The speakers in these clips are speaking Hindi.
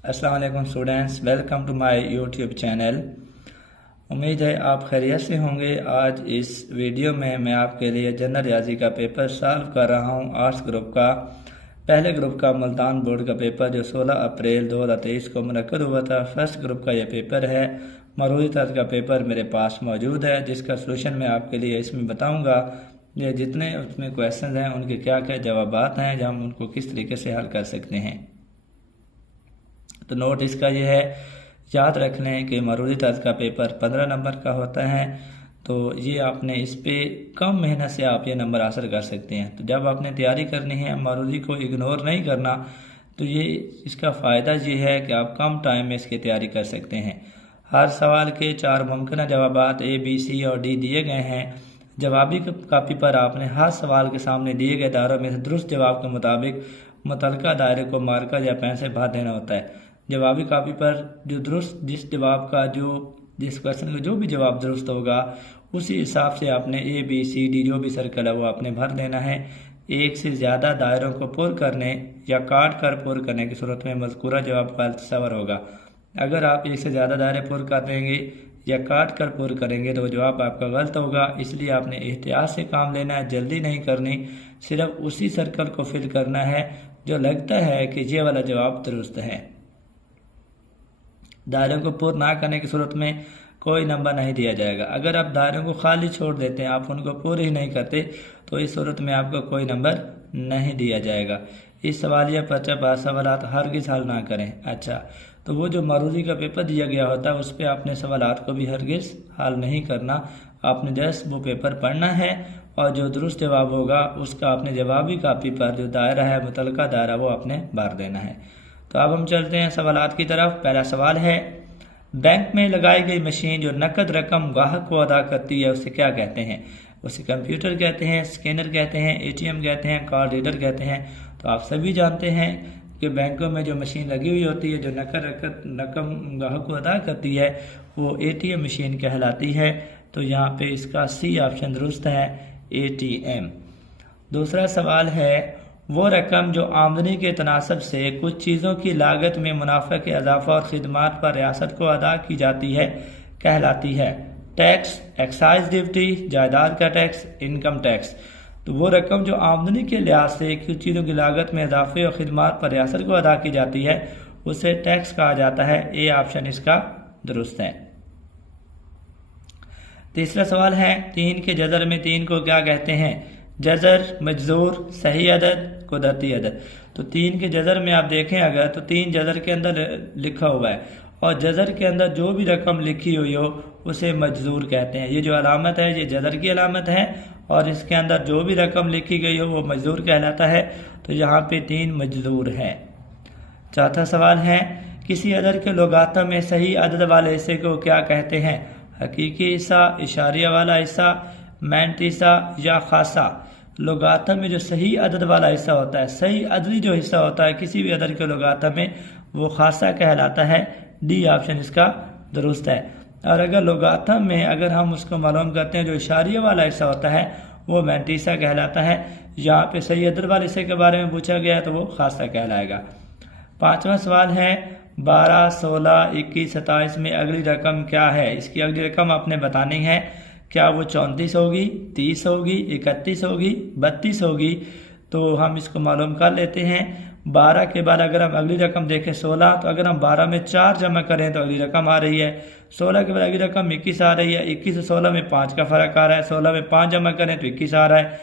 अस्सलाम वालेकुम students, welcome to my YouTube channel. उम्मीद है आप खैरियत से होंगे। आज इस वीडियो में मैं आपके लिए जनरल रियाजी का पेपर सॉल्व कर रहा हूं। आर्ट्स ग्रुप का पहले ग्रुप का मुल्तान बोर्ड का पेपर जो 16 अप्रैल 2023 को मुनक्कद हुआ था। फर्स्ट ग्रुप का यह पेपर है। मरूदी तर्ज का पेपर मेरे पास मौजूद है, जिसका सलूशन मैं आपके लिए इसमें बताऊँगा। ये जितने उसमें क्वेश्चन हैं उनके क्या क्या जवाबात हैं, जो हम उनको किस तरीके से हल कर सकते हैं। तो नोट इसका ये है, याद रख लें कि मरूदी तर्ज का पेपर 15 नंबर का होता है। तो ये आपने इस पे कम मेहनत से आप ये नंबर हासिल कर सकते हैं। तो जब आपने तैयारी करनी है, मरूदी को इग्नोर नहीं करना। तो ये इसका फ़ायदा ये है कि आप कम टाइम में इसकी तैयारी कर सकते हैं। हर सवाल के 4 मुमकिन जवाबात A, B, C और D दिए गए हैं। जवाबी कापी पर आपने हर सवाल के सामने दिए गए दायरों में से दुरुस्त जवाब के मुताबिक मुतलका दायरे को मार्कर या पेन से भर देना होता है। जवाबी कापी पर जो दुरुस्त जिस क्वेश्चन का जो भी जवाब दुरुस्त होगा, उसी हिसाब से आपने A, B, C, D जो भी सर्कल है वो आपने भर देना है। एक से ज़्यादा दायरों को पुर करने या काट कर पुर करने की सूरत में मज़कूरा जवाब गलत सवर होगा। अगर आप एक से ज़्यादा दायरे पुर कर देंगे या काट कर पुर करेंगे तो जवाब आपका गलत होगा। इसलिए आपने एहतियात से काम लेना है, जल्दी नहीं करनी। सिर्फ उसी सर्कल को फिल करना है जो लगता है कि ये वाला जवाब दुरुस्त है। दायरों को पूर्ण ना करने की सूरत में कोई नंबर नहीं दिया जाएगा। अगर आप दायरों को खाली छोड़ देते हैं, आप उनको पूरे ही नहीं करते, तो इस सूरत में आपको कोई नंबर नहीं दिया जाएगा। इस सवालिया पर्चा पर सवालात हरगिज़ हल ना करें। अच्छा, तो वो जो मरूदी का पेपर दिया गया होता है उस पर आपने सवालात को भी हरगिज़ हल नहीं करना। आपने जस्ट वो पेपर पढ़ना है और जो दुरुस्त जवाब होगा उसका आपने जवाबी कापी पर जो दायरा है, मुतलका दायरा, वो आपने भर देना है। तो अब हम चलते हैं सवालात की तरफ। पहला सवाल है, बैंक में लगाई गई मशीन जो नकद रकम गाहक को अदा करती है उसे क्या कहते हैं? उसे कंप्यूटर कहते हैं, स्कैनर कहते हैं, ATM कहते हैं, कार्ड रीडर कहते हैं। तो आप सभी जानते हैं कि बैंकों में जो मशीन लगी हुई होती है जो नकद रकम गाहक को अदा करती है वो ATM मशीन कहलाती है। तो यहाँ पे इसका C ऑप्शन दुरुस्त है, ATM। दूसरा सवाल है, वो रकम जो आमदनी के तनासब से कुछ चीज़ों की लागत में मुनाफे के इजाफा और खिदमात पर रियासत को अदा की जाती है कहलाती है? टैक्स, एक्साइज ड्यूटी, जायदाद का टैक्स, इनकम टैक्स। तो वो रकम जो आमदनी के लिहाज से कुछ चीज़ों की लागत में इजाफे और खिदमात पर रियासत को अदा की जाती है उसे टैक्स कहा जाता है। A ऑप्शन इसका दुरुस्त है। तीसरा सवाल है, 3 के जज़र में 3 को क्या कहते हैं? जज़र, मजजूर, सही अदद, कुदरती अदद। तो 3 के जज़र में आप देखें अगर, तो 3 जज़र के अंदर लिखा हुआ है और जज़र के अंदर जो भी रकम लिखी हुई हो उसे मजजूर कहते हैं। ये जो अलामत है ये जज़र की अलामत है और इसके अंदर जो भी रकम लिखी गई हो वो मजजूर कहलाता है। तो यहाँ पे 3 मजजूर है। चौथा सवाल है, किसी अदद के लोगाता में सही अदद वाले हिस्से को क्या कहते हैं? हकीकी हिस्सा, इशारिया वाला हिस्सा, मैंट हिस्सा या खासा। लोगाता में जो सही अदद वाला हिस्सा होता है, सही अददी जो हिस्सा होता है किसी भी अदद के लोगाता में, वो खासा कहलाता है। D ऑप्शन इसका दुरुस्त है। और अगर लोगाता में अगर हम उसको मालूम करते हैं जो इशारिया वाला हिस्सा होता है वो मैंटीसा कहलाता है। यहाँ पे सही अदद वाले हिस्से के बारे में पूछा गया है तो वो खासा कहलाएगा। पांचवा सवाल है, 12, 16, 21, 27 में अगली रकम क्या है? इसकी अगली रकम आपने बतानी है। क्या वो 34 होगी, 30 होगी, 31 होगी, 32 होगी? तो हम इसको मालूम कर लेते हैं। 12 के बाद अगर हम अगली रकम देखें 16, तो अगर हम 12 में 4 जमा करें तो अगली रकम आ रही है। 16 के बाद अगली रकम 21 आ रही है। 21 से 16 में 5 का फ़र्क आ रहा है। 16 में 5 जमा करें तो 21 आ रहा है।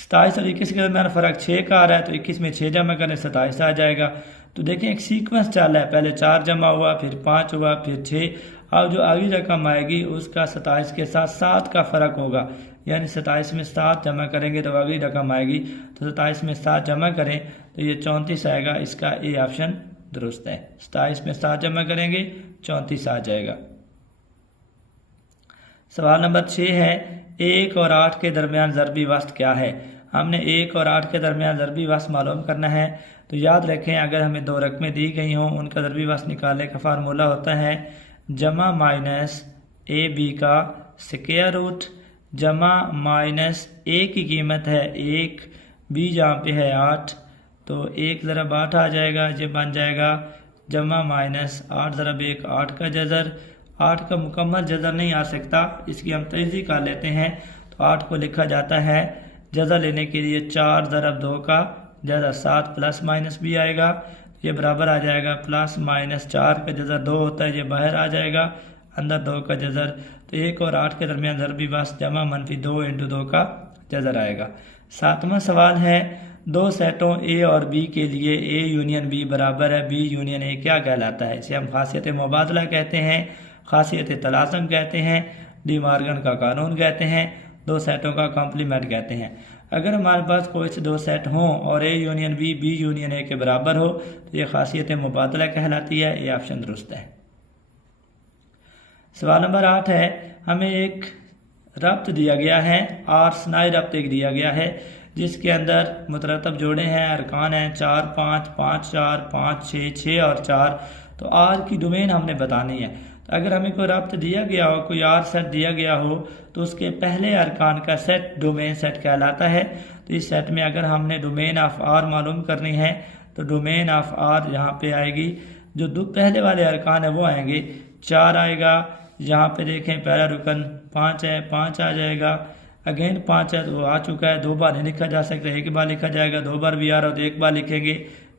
27 और 21 के दरमियान फ़र्क 6 का आ रहा है, तो 21 में 6 जमा करें 27 आ जाएगा। तो देखें एक सीक्वेंस चल रहा है, पहले 4 जमा हुआ, फिर 5 हुआ, फिर 6। अब जो अगली रकम आएगी उसका 27 के साथ 7 का फ़र्क होगा, यानी 27 में 7 जमा करेंगे तो अगली रकम आएगी। तो 27 में 7 जमा करें तो ये 34 आएगा। इसका A ऑप्शन दुरुस्त है। 27 में 7 जमा करेंगे 34 आ जाएगा। सवाल नंबर 6 है, 1 और 8 के दरमियान ज़रबी वस्त क्या है? हमने 1 और 8 के दरमियान ज़रबी वस्त मालूम करना है। तो याद रखें, अगर हमें 2 रकमें दी गई हों उनका ज़रबी वस्त निकालने का फार्मूला होता है जमा माइनस AB का स्क्वायर रूट जमा माइनस A की कीमत है 1, B जहाँ पे है 8, तो 1 ज़रब 8 आ जाएगा। ये बन जाएगा जमा माइनस 8 ज़रब 1 8 का जज़र। 8 का मुकम्मल जज़र नहीं आ सकता, इसकी हम तेज़ी कर लेते हैं। तो 8 को लिखा जाता है जज़र लेने के लिए 4 ज़रब 2 का जज़र, 7 प्लस माइनस भी आएगा, ये बराबर आ जाएगा प्लस माइनस 4 का जज़र 2 होता है, ये बाहर आ जाएगा, अंदर 2 का जज़र। तो 1 और 8 के दरमियान ज़रबी बस जमा मनफी 2 इंटू 2 का जज़र आएगा। 7वां सवाल है, दो सेटों ए और बी के लिए ए यूनियन बी बराबर है बी यूनियन ए क्या कहलाता है? इसे हम खासियत मुबादला कहते हैं, खासियत तलाज़म कहते हैं, डी मॉर्गन का कानून कहते हैं, दो सेटों का कॉम्प्लीमेंट कहते हैं। अगर हमारे पास कोई से दो सेट हों और A union B B union A के बराबर हो तो ये खासियत मुबादला कहलाती है। ये ऑप्शन दुरुस्त है। सवाल नंबर 8 है, हमें एक रब्त दिया गया है, आर स्नाई रब्त एक दिया गया है जिसके अंदर मुतरतब जोड़े हैं, अरकान हैं 4 5 5 4 5 6 6 और 4। तो आर की डोमेन हमने बतानी है। तो अगर हमें कोई रब्त दिया गया हो, कोई आर सेट दिया गया हो तो उसके पहले अरकान का सेट डोमेन सेट कहलाता है। तो इस सेट में अगर हमने डोमेन ऑफ आर मालूम करनी है तो डोमेन ऑफ आर यहाँ पे आएगी, जो दो पहले वाले अरकान है वो आएंगे, 4 आएगा, यहाँ पे देखें पहला रुकन 5 है, 5 आ जाएगा, अगेन 5 है तो आ चुका है, 2 बार नहीं लिखा जा सकता, एक बार लिखा जाएगा, 2 बार भी आ रहा हो तो एक बार लिखेंगे,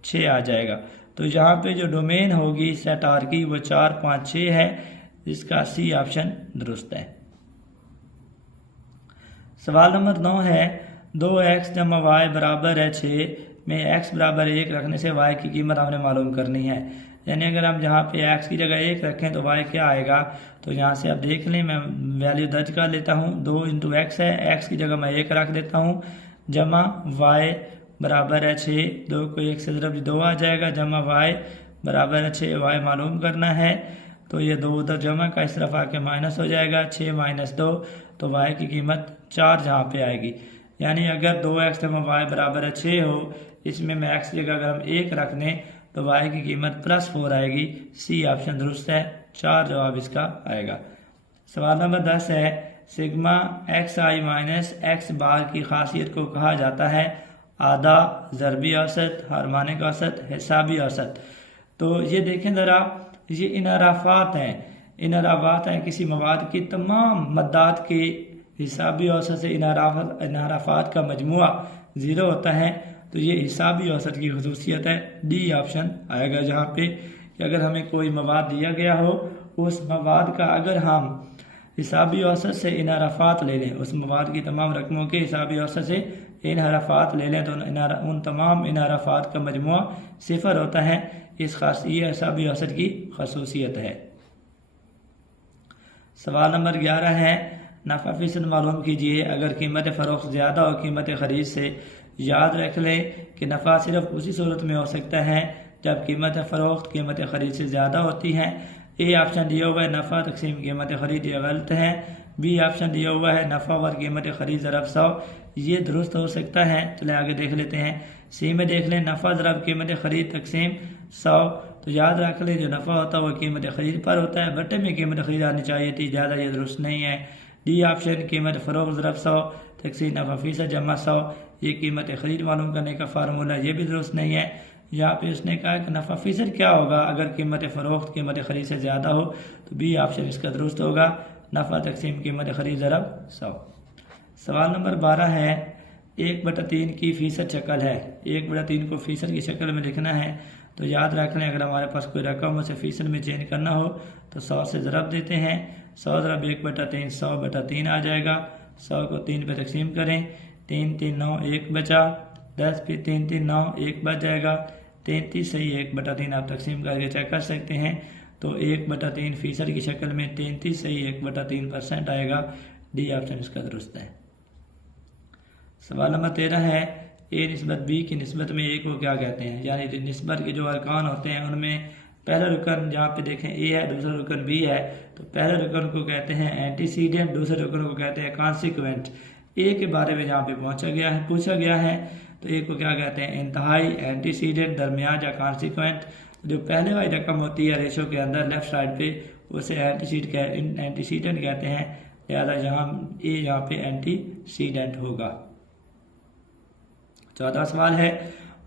6 आ जाएगा। तो यहाँ पे जो डोमेन होगी सेट आर की वो 4 5 6 है, इसका सी ऑप्शन दुरुस्त है। सवाल नंबर 9 है, 2x जमा वाई बराबर है 6 में x बराबर 1 रखने से y की कीमत हमने मालूम करनी है। यानी अगर हम जहाँ पे x की जगह 1 रखें तो y क्या आएगा? तो यहाँ से आप देख लें, मैं वैल्यू दर्ज कर लेता हूँ, 2 इंटू एक्स है, x की जगह मैं 1 रख देता हूँ, जमा y बराबर है 6, 2 को 1 से ज़रब 2 आ जाएगा, जमा y बराबर है 6, y मालूम करना है। तो ये 2 उधर जमा का इस तरफ आके माइनस हो जाएगा, 6 माइनस 2, तो y की कीमत 4 जहाँ पे आएगी। यानी अगर 2x जमा y बराबर है 6 हो, इसमें मैं x की जगह अगर हम 1 रख दें तो y की कीमत +4 आएगी। सी ऑप्शन दुरुस्त है, 4 जवाब इसका आएगा। सवाल नंबर 10 है, सिग्मा xi माइनस x बार की खासियत को कहा जाता है आधा, ज़रबी औसत, हार्मोनिक औसत, हिसाबी औसत। तो ये देखें ज़रा, ये इनराफात हैं किसी मवाद की तमाम मद्दात के हिसाबी औसत से इनराफात का मजमुआ 0 होता है। तो ये हिसाबी औसत की खसूसियत है, डी ऑप्शन आएगा जहाँ पे कि अगर हमें कोई मवाद दिया गया हो, उस मवाद का अगर हम हिसाबी औसत से इनराफात ले लें, उस मवाद की तमाम रकमों के हिसाबी औसत से इनहराफात ले लें तो उन तमाम इनहराफात का मजमुआ 0 होता है। ये हिसाबी औसत की खसूसियत है। सवाल नंबर 11 है, नफ़ा फ़ीसद मालूम कीजिए अगर कीमत फ़रोख्त ज़्यादा हो कीमत ख़रीद से। याद रख लें कि नफ़ा सिर्फ उसी सूरत में हो सकता है जब कीमत फ़रोख्त कीमत ख़रीद से ज़्यादा होती है। ए ऑप्शन दिया हुआ है नफ़ा तकसीम कीमत ख़रीद, ये गलत है। बी ऑप्शन दिया हुआ है नफ़ा वर कीमत ख़रीद ज़रब 100, ये दुरुस्त हो सकता है। चले आगे देख लेते हैं। सी में देख लें नफ़ा ज़रब कीमत ख़रीद तकसीम 100, तो याद रख लें जो नफ़ा होता है वो कीमत ख़रीद पर होता है, बटे में कीमत ख़रीद आनी चाहिए थी, ज़्यादा ये दुरुस्त नहीं है। डी ऑप्शन कीमत फ़रोख्त ज़रब 100 तकसीम नफ़ा फ़ीसद जमा 100, ये कीमत ख़रीद मालूम करने का फार्मूला, ये भी दुरुस्त नहीं है। यहाँ पे उसने कहा कि नफ़ा फ़ीसद क्या होगा अगर कीमत फ़रोख्त कीमत ख़रीद से ज़्यादा हो, तो बी ऑप्शन इसका दुरुस्त होगा, नफ़ा तकसीम कीमत ख़रीद ज़रब 100। सवाल नंबर 12 है, 1/3 की फ़ीसद शक्ल है। 1/3 को फ़ीसद की शक्ल में लिखना है। तो याद रख लें अगर हमारे पास कोई रकम उसे फ़ीसद में चेंज करना हो तो 100 से ज़रब देते हैं, 100 ज़रब 1/3 100/3 आ जाएगा। 100 को 3 पे तकसीम करें, 3 3 9 1 बचा, 10 फिर 3 3 9 1 बच जाएगा, 33 सही 1/3 आप तकसीम करके चेक कर सकते हैं। तो 1/3 फ़ीसद की शक्ल में 33 सही 1/3% आएगा। डी ऑप्शन इसका दुरुस्त है। सवाल नंबर 13 है, ए निस्बत बी की निस्बत में ए को क्या कहते हैं? यानी निस्बत के जो अरकान होते हैं उनमें पहला रुकन जहाँ पे देखें ए है, दूसरा रुकन बी है, तो पहले रुकन को कहते हैं एंटीसीडेंट, दूसरे रुकन को कहते हैं कॉन्सिक्वेंट। ए के बारे में जहाँ पे पूछा गया है तो ए को क्या कहते हैं? इंतहाई, एंटीसीडेंट, दरमियान या कॉन्सिक्वेंट। जो पहले वाली रकम होती है रेशो के अंदर लेफ्ट साइड पे, उसे एंटीसीडेंट कहते हैं, लिहाजा यहाँ पे एंटीसीडेंट होगा। 14वां सवाल है,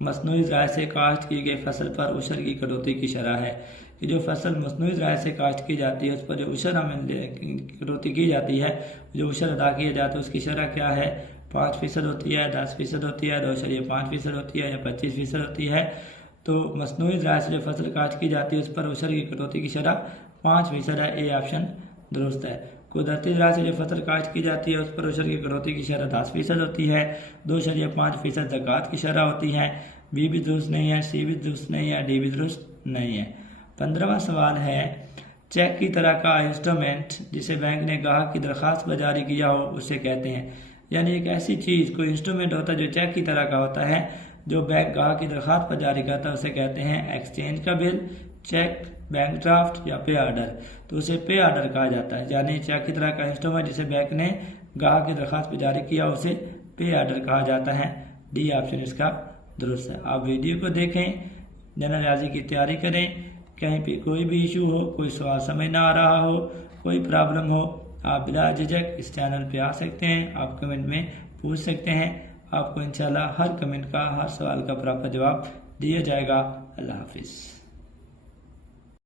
मसनूई ज़राए से काश्त की गई फसल पर उशर की कटौती की शरह है कि जो फसल मसनूई ज़राए से काश्त की जाती है उस पर जो उशर हमें कटौती की जाती है, जो उशर अदा किया जाता है उसकी शरह क्या है? 5% होती है, 10% होती है, 2.5% होती है या 25% होती है। तो मसनूई ज़राए से जो फसल काश्त की जाती है उस पर उशर की कटौती की शरह 5% है। ए ऑप्शन दुरुस्त है। कुदरती ज़राए से जो फसल काश्त की जाती है उस पर उशर की कटौती की शरह 10% होती है। 2.5% ज़कात की शरह होती है। बी भी दुरुस्त नहीं है, सी भी दुरुस्त नहीं है, डी भी दुरुस्त नहीं है। 15वां सवाल है, चेक की तरह का इंस्ट्रूमेंट जिसे बैंक ने ग्राहक की दरख्वास्त पर जारी किया हो उसे कहते हैं। यानी एक ऐसी चीज़, कोई इंस्ट्रूमेंट होता है जो चेक की तरह का होता है, जो बैंक ग्राहक की दरख्वास्त पर जारी करता है उसे कहते हैं एक्सचेंज का बिल, चेक, बैंक ड्राफ्ट या पे ऑर्डर। तो उसे पे ऑर्डर कहा जाता है। यानी चेक की तरह का इंस्ट्रूमेंट जिसे बैंक ने ग्राहक की दरख्वास्त पर जारी किया उसे पे ऑर्डर कहा जाता है। डी ऑप्शन इसका दुरुस्त है। आप वीडियो को देखें, जनरल रियाजी की तैयारी करें। कहीं पे कोई भी इशू हो, कोई सवाल समझ ना आ रहा हो, कोई प्रॉब्लम हो, आप बिला झिझक इस चैनल पे आ सकते हैं। आप कमेंट में पूछ सकते हैं। आपको इंशाल्लाह हर कमेंट का, हर सवाल का प्रॉपर जवाब दिया जाएगा। अल्लाह हाफिज़।